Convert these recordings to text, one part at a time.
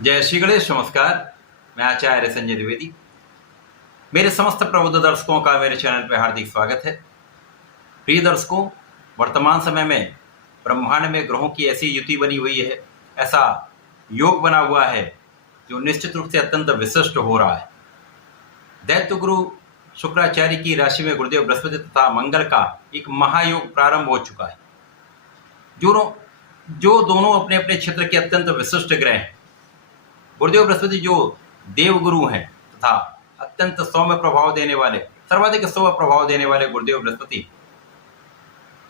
जय श्री गणेश। नमस्कार। मैं आचार्य संजय द्विवेदी। मेरे समस्त प्रबुद्ध दर्शकों का मेरे चैनल पर हार्दिक स्वागत है। प्रिय दर्शकों, वर्तमान समय में ब्रह्मांड में ग्रहों की ऐसी युति बनी हुई है, ऐसा योग बना हुआ है जो निश्चित रूप से अत्यंत विशिष्ट हो रहा है। दैत्य गुरु शुक्राचार्य की राशि में गुरुदेव बृहस्पति तथा मंगल का एक महायोग प्रारंभ हो चुका है, जो दोनों अपने अपने क्षेत्र के अत्यंत विशिष्ट ग्रह हैं। गुरुदेव बृहस्पति जो देवगुरु हैं तथा अत्यंत सौम्य प्रभाव देने वाले, सर्वाधिक सौम्य प्रभाव देने वाले गुरुदेव बृहस्पति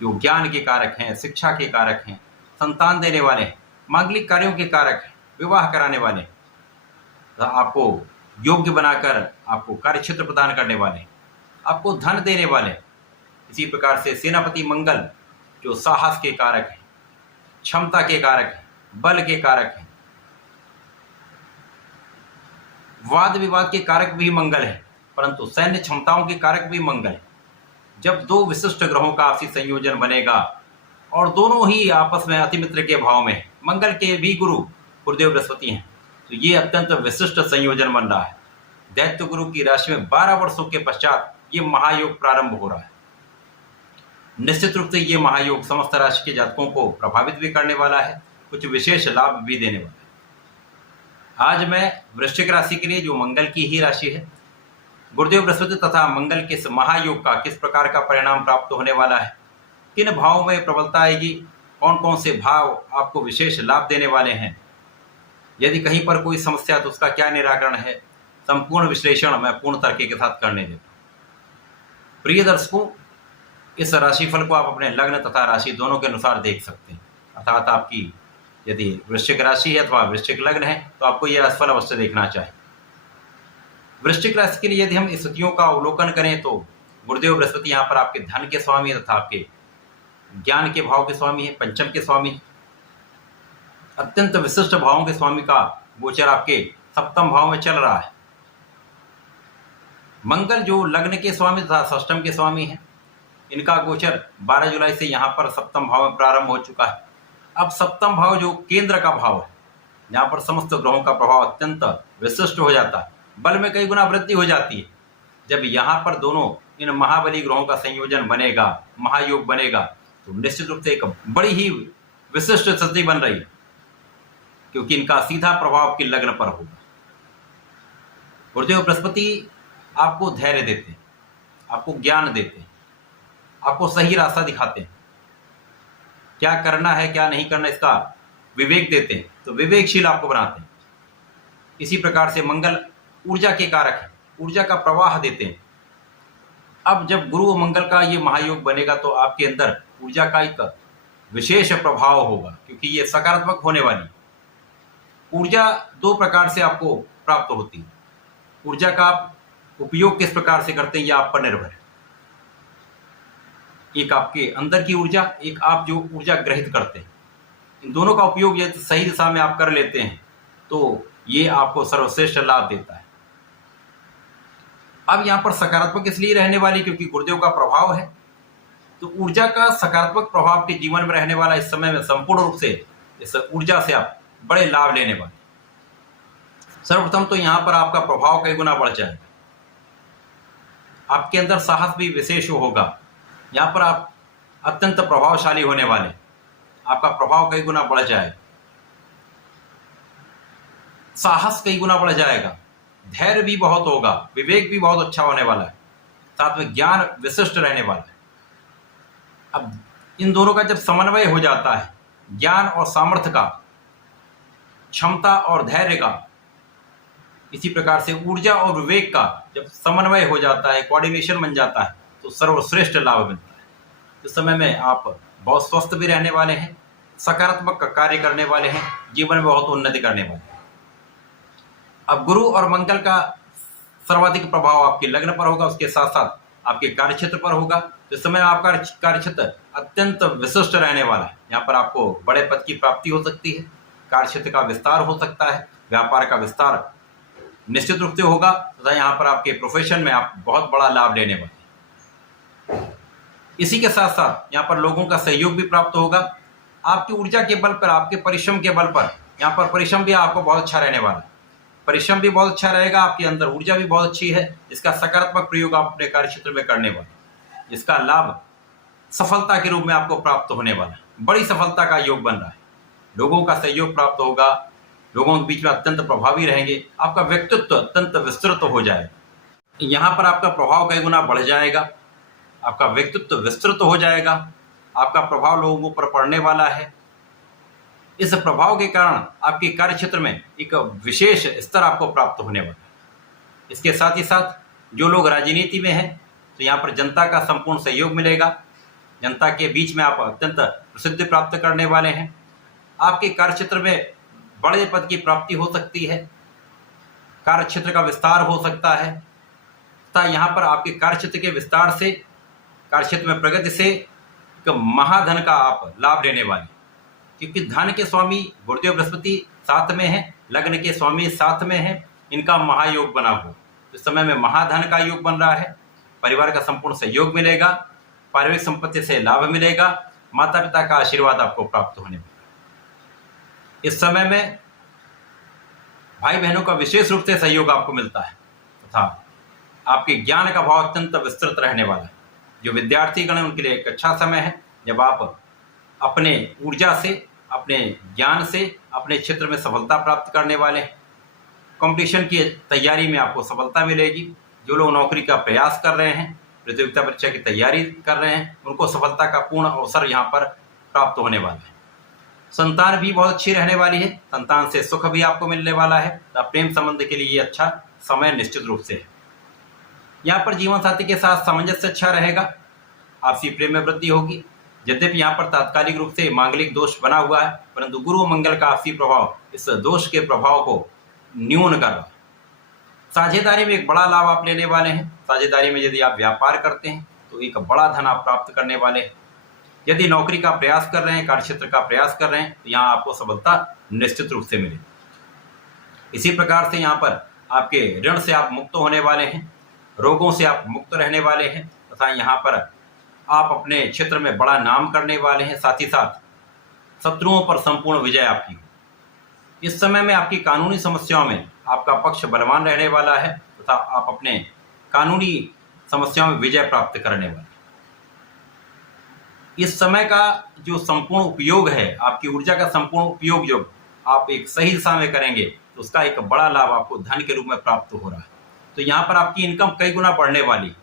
जो ज्ञान के कारक हैं, शिक्षा के कारक हैं, संतान देने वाले हैं, मांगलिक कार्यों के कारक हैं, विवाह कराने वाले, आपको योग्य बनाकर आपको कार्यक्षेत्र प्रदान करने वाले, आपको धन देने वाले। इसी प्रकार से सेनापति मंगल जो साहस के कारक हैं, क्षमता के कारक हैं, बल के कारक हैं, वाद विवाद के कारक भी मंगल है, परंतु सैन्य क्षमताओं के कारक भी मंगल है। जब दो विशिष्ट ग्रहों का आपसी संयोजन बनेगा और दोनों ही आपस में अतिमित्र के भाव में, मंगल के भी गुरु गुरुदेव बृहस्पति हैं, तो ये अत्यंत विशिष्ट संयोजन बन रहा है। दैत्य गुरु की राशि में 12 वर्षों के पश्चात ये महायोग प्रारंभ हो रहा है। निश्चित रूप से ये महायोग समस्त राशि के जातकों को प्रभावित भी करने वाला है, कुछ विशेष लाभ भी देने वाला है। आज मैं वृश्चिक राशि के लिए, जो मंगल की ही राशि है, गुरुदेव बृहस्पति तथा मंगल के इस महायोग का किस प्रकार का परिणाम प्राप्त होने वाला है, किन भावों में प्रबलता आएगी, कौन कौन से भाव आपको विशेष लाभ देने वाले हैं, यदि कहीं पर कोई समस्या तो उसका क्या निराकरण है, संपूर्ण विश्लेषण मैं पूर्ण तर्क के साथ करने देता हूँ। प्रिय दर्शकों, इस राशिफल को आप अपने लग्न तथा राशि दोनों के अनुसार देख सकते हैं। अर्थात आपकी यदि वृश्चिक राशि है अथवा वृश्चिक लग्न है तो आपको यह राशिफल अवश्य देखना चाहिए। वृश्चिक राशि के लिए यदि हम स्थितियों का अवलोकन करें तो गुरुदेव बृहस्पति यहाँ पर आपके धन के स्वामी तथा आपके ज्ञान के भाव के स्वामी है, पंचम के स्वामी, अत्यंत विशिष्ट भावों के स्वामी का गोचर आपके सप्तम भाव में चल रहा है। मंगल जो लग्न के स्वामी तथा षष्टम के स्वामी है, इनका गोचर 12 जुलाई से यहाँ पर सप्तम भाव में प्रारंभ हो चुका है। अब सप्तम भाव जो केंद्र का भाव है, यहाँ पर समस्त ग्रहों का प्रभाव अत्यंत विशिष्ट हो जाता है, बल में कई गुना वृद्धि हो जाती है। जब यहाँ पर दोनों इन महाबली ग्रहों का संयोजन बनेगा, महायोग बनेगा, तो निश्चित रूप से एक बड़ी ही विशिष्ट स्थिति बन रही है, क्योंकि इनका सीधा प्रभाव आपके लग्न पर होगा। गुरुदेव बृहस्पति आपको धैर्य देते हैं, आपको ज्ञान देते हैं, आपको सही रास्ता दिखाते हैं, क्या करना है क्या नहीं करना इसका विवेक देते हैं, तो विवेकशील आपको बनाते हैं। इसी प्रकार से मंगल ऊर्जा के कारक है, ऊर्जा का प्रवाह देते हैं। अब जब गुरु और मंगल का ये महायोग बनेगा तो आपके अंदर ऊर्जा का एक विशेष प्रभाव होगा, क्योंकि ये सकारात्मक होने वाली ऊर्जा 2 प्रकार से आपको प्राप्त होती है। ऊर्जा का आप उपयोग किस प्रकार से करते हैं यह आप पर निर्भर है। एक आपके अंदर की ऊर्जा, एक आप जो ऊर्जा ग्रहित करते हैं, इन दोनों का उपयोग यदि सही दिशा में आप कर लेते हैं तो ये आपको सर्वश्रेष्ठ लाभ देता है। अब यहाँ पर सकारात्मक इसलिए रहने वाली क्योंकि गुरुदेव का प्रभाव है, तो ऊर्जा का सकारात्मक प्रभाव के जीवन में रहने वाला इस समय में संपूर्ण रूप से इस ऊर्जा से आप बड़े लाभ लेने वाले। सर्वप्रथम तो यहाँ पर आपका प्रभाव कई गुना बढ़ जाएगा, आपके अंदर साहस भी विशेष होगा, यहाँ पर आप अत्यंत प्रभावशाली होने वाले, आपका प्रभाव कई गुना बढ़ जाएगा, साहस कई गुना बढ़ जाएगा, धैर्य भी बहुत होगा, विवेक भी बहुत अच्छा होने वाला है, साथ में ज्ञान विशिष्ट रहने वाला है। अब इन दोनों का जब समन्वय हो जाता है, ज्ञान और सामर्थ्य का, क्षमता और धैर्य का, इसी प्रकार से ऊर्जा और विवेक का जब समन्वय हो जाता है, कोऑर्डिनेशन बन जाता है, तो सर्वश्रेष्ठ लाभ मिलता है। इस समय में आप बहुत स्वस्थ भी रहने वाले हैं, सकारात्मक कार्य करने वाले हैं, जीवन में बहुत उन्नति करने वाले हैं। अब गुरु और मंगल का सर्वाधिक प्रभाव आपके लग्न पर होगा, उसके साथ साथ आपके कार्यक्षेत्र पर होगा। तो इस समय आपका कार्यक्षेत्र अत्यंत विशिष्ट रहने वाला है। यहाँ पर आपको बड़े पद की प्राप्ति हो सकती है, कार्यक्षेत्र का विस्तार हो सकता है, व्यापार का विस्तार निश्चित रूप से होगा तथा यहाँ पर आपके प्रोफेशन में आप बहुत बड़ा लाभ लेने वाले हैं। इसी के साथ साथ यहाँ पर लोगों का सहयोग भी प्राप्त होगा। आपकी ऊर्जा के बल पर, आपके परिश्रम के बल पर यहाँ पर परिश्रम भी आपको बहुत अच्छा रहने वाला है। परिश्रम भी बहुत अच्छा रहेगा, आपके अंदर ऊर्जा भी बहुत अच्छी है। इसका सकारात्मक प्रयोग आप अपने कार्य क्षेत्र में करने वाले, जिसका लाभ सफलता के रूप में आपको प्राप्त होने वाला है। बड़ी सफलता का योग बन रहा है, लोगों का सहयोग प्राप्त होगा, लोगों के बीच में अत्यंत प्रभावी रहेंगे, आपका व्यक्तित्व अत्यंत विस्तृत हो जाएगा। यहाँ पर आपका प्रभाव कई गुना बढ़ जाएगा, आपका व्यक्तित्व विस्तृत हो जाएगा, आपका प्रभाव लोगों पर पड़ने वाला है। इस प्रभाव के कारण आपके कार्य क्षेत्र में एक विशेष स्तर आपको प्राप्त होने वाला है। इसके साथ ही साथ जो लोग राजनीति में हैं, तो यहाँ पर जनता का संपूर्ण सहयोग मिलेगा। जनता के बीच में आप अत्यंत प्रसिद्धि प्राप्त करने वाले हैं। आपके कार्य क्षेत्र में बड़े पद की प्राप्ति हो सकती है, कार्य क्षेत्र का विस्तार हो सकता है, तथा यहाँ पर आपके कार्य क्षेत्र के विस्तार से, कार्य क्षेत्र में प्रगति से एक महाधन का आप लाभ लेने वाले, क्योंकि धन के स्वामी गुरुदेव बृहस्पति साथ में है, लग्न के स्वामी साथ में है, इनका महायोग बना हुआ। इस समय में महाधन का योग बन रहा है, परिवार का संपूर्ण सहयोग मिलेगा, पारिवारिक संपत्ति से लाभ मिलेगा, माता पिता का आशीर्वाद आपको प्राप्त होने वाला। इस समय में भाई बहनों का विशेष रूप से सहयोग आपको मिलता है, तथा आपके ज्ञान का भाव अत्यंत विस्तृत रहने वाला है। जो विद्यार्थीगण हैं उनके लिए एक अच्छा समय है, जब आप अपने ऊर्जा से, अपने ज्ञान से अपने क्षेत्र में सफलता प्राप्त करने वाले हैं। कंपटीशन की तैयारी में आपको सफलता मिलेगी। जो लोग नौकरी का प्रयास कर रहे हैं, प्रतियोगिता परीक्षा की तैयारी कर रहे हैं, उनको सफलता का पूर्ण अवसर यहाँ पर प्राप्त होने वाला है। संतान भी बहुत अच्छी रहने वाली है, संतान से सुख भी आपको मिलने वाला है। तो प्रेम संबंध के लिए ये अच्छा समय निश्चित रूप से है। यहाँ पर जीवन साथी के साथ सामंजस्य अच्छा रहेगा, आपसी प्रेम में वृद्धि होगी। यद्यपि यहाँ पर तात्कालिक रूप से मांगलिक दोष बना हुआ है, परंतु गुरु मंगल का आपसी प्रभाव इस दोष के प्रभाव को न्यून कर रहा है। साझेदारी में एक बड़ा लाभ आप लेने वाले हैं। साझेदारी में यदि आप व्यापार करते हैं तो एक बड़ा धन आप प्राप्त करने वाले हैं। यदि नौकरी का प्रयास कर रहे हैं, कार्यक्षेत्र का प्रयास कर रहे हैं, तो यहाँ आपको सफलता निश्चित रूप से मिलेगी। इसी प्रकार से यहाँ पर आपके ऋण से आप मुक्त होने वाले हैं, रोगों से आप मुक्त रहने वाले हैं, तथा यहाँ पर आप अपने क्षेत्र में बड़ा नाम करने वाले हैं। साथ ही साथ शत्रुओं पर संपूर्ण विजय आपकी हो। इस समय में आपकी कानूनी समस्याओं में आपका पक्ष बलवान रहने वाला है, तथा आप अपने कानूनी समस्याओं में विजय प्राप्त करने वाले। इस समय का जो संपूर्ण उपयोग है, आपकी ऊर्जा का संपूर्ण उपयोग जो आप एक सही दिशा में करेंगे, तो उसका एक बड़ा लाभ आपको धन के रूप में प्राप्त हो रहा है। तो यहाँ पर आपकी इनकम कई गुना बढ़ने वाली है।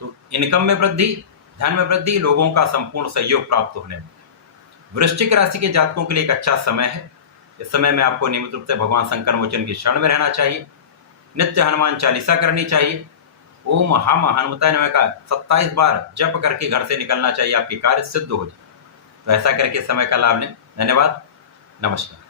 तो इनकम में वृद्धि, धन में वृद्धि, लोगों का संपूर्ण सहयोग प्राप्त होने वाला है। वृश्चिक राशि के जातकों के लिए एक अच्छा समय है। इस समय में आपको नियमित रूप से भगवान शंकर मोचन की शरण में रहना चाहिए, नित्य हनुमान चालीसा करनी चाहिए, ओम हम हनुमताय नमः का 27 बार जप करके घर से निकलना चाहिए, आपके कार्य सिद्ध हो जाए। तो ऐसा करके समय का लाभ लें। धन्यवाद, नमस्कार।